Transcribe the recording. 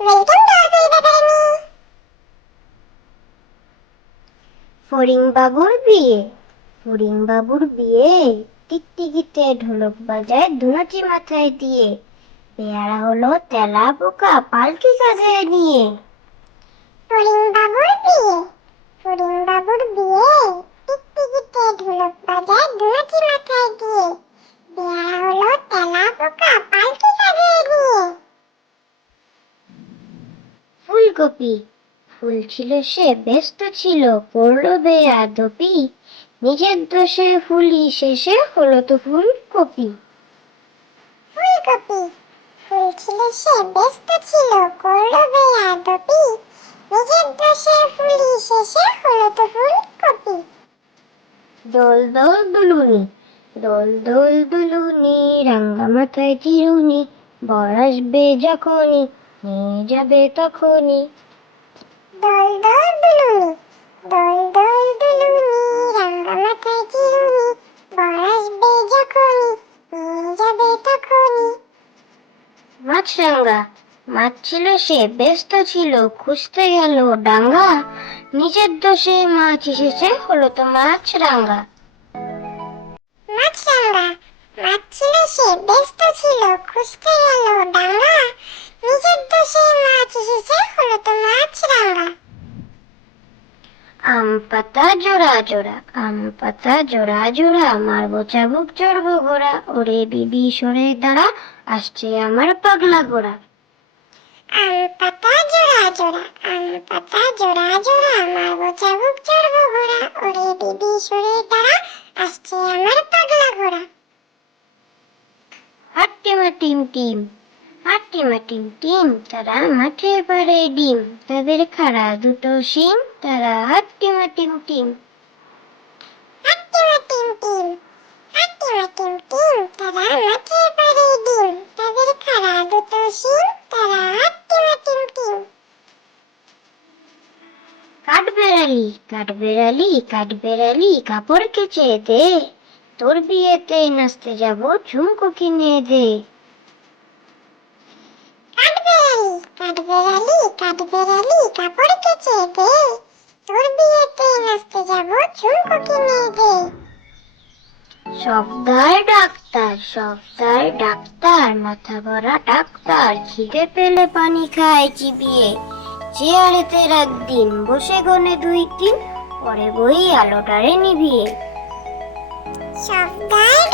Welcome to outside academy ফরিং বাবুর বিয়ে। ফরিং বাবুর বিয়ে টিকটিকিতে ঢোলক বাজায় ধুনুচি মাথায় দিয়ে। পেয়ারা হলো তেলা পোকা, পালকি কাজে নিয়ে ফরিং বাবুর বিয়ে ফরিং বাবুর বিয়ে টিকটিকিতে ঢোলক বাজায় ধুনুচি মাথায় দিয়ে পেয়ারা হলো তেলা পোকা পালকি কাজে নিয়ে ফুলকপি ফুল ছিল সে ব্যস্ত ছিল পড়ল বেয়াদপি নিজের দোষে ফুলি শেষে হলো তো ফুলকপি ফুলকপি ফুল ছিল সে ব্যস্ত ছিল করল বেয়াদপি নিজের দোষে ফুলি শেষে হলো তো ফুলকপি দোল দোল দুলুনি দোল দোল দুলুনি রাঙ্গা মাথায় চিরুনি বর আসবে যখনই। নিয়ে যাবে তখনই। দোল দোল দুলুনি দোল দোল দুলুনি রাঙ্গা মাথায় চিরুনি বর আসবে যখনই নিয়ে যাবে তখনই। মাছরাঙ্গা মাছ ছিল সে ব্যস্ত ছিল খুঁজতে গেল ডাঙ্গা। নিজের দোষে মাছ এসেছে হলো তো মাছরাঙ্গা মাছরাঙ্গা মাছ ছিল সে ব্যস্ত ছিল খুঁজতে গেল ডাঙ্গা নিজের দোষে মাছ এসেছে হলো তো মাছরাঙ্গা আম পাতা জোড়া জোড়া আম পাতা জোড়া জোড়া মারবো চাবুক চড়বো ঘোড়া ওরে বিবি সরে দাঁড়া আসছে আমার পাগলা ঘোড়া। আম পাতা জোড়া জোড়া আম পাতা জোড়া জোড়া মারবো চাবুক চড়বো ঘোড়া ওরে বিবি সরে দাঁড়া আসছে আমার পাগলা ঘোড়া। হাট্টিমা টিম টিম। পারে ডিম তাদের খাড়া দুটো শিং তারা মাঠে পারে ডিম। তাদের খাড়া দুটো শিং তারা হাট্টিমা টিম টিম কাঠবেড়ালি কাঠবেড়ালি কাঠবেড়ালি কাপড় কেচে দে। তোর বিয়েতে নাচতে যাব ঝুমকো কিনে দে। কাঠবেড়ালি কাঠবেড়ালি, কাপড় কেচে দে। তোর বিয়েতে নাচতে যাব ঝুমকো কিনে দে সবদার ডাক্তার সবদার ডাক্তার, মাথা ভরা ডাক্তার, খিদে পেলে পানি খায় চিবিয়ে। চেয়ারেতে রাত দিন, বসে গনে দুই তিন, পরে বই আলোটারে নিভিয়ে। সবদার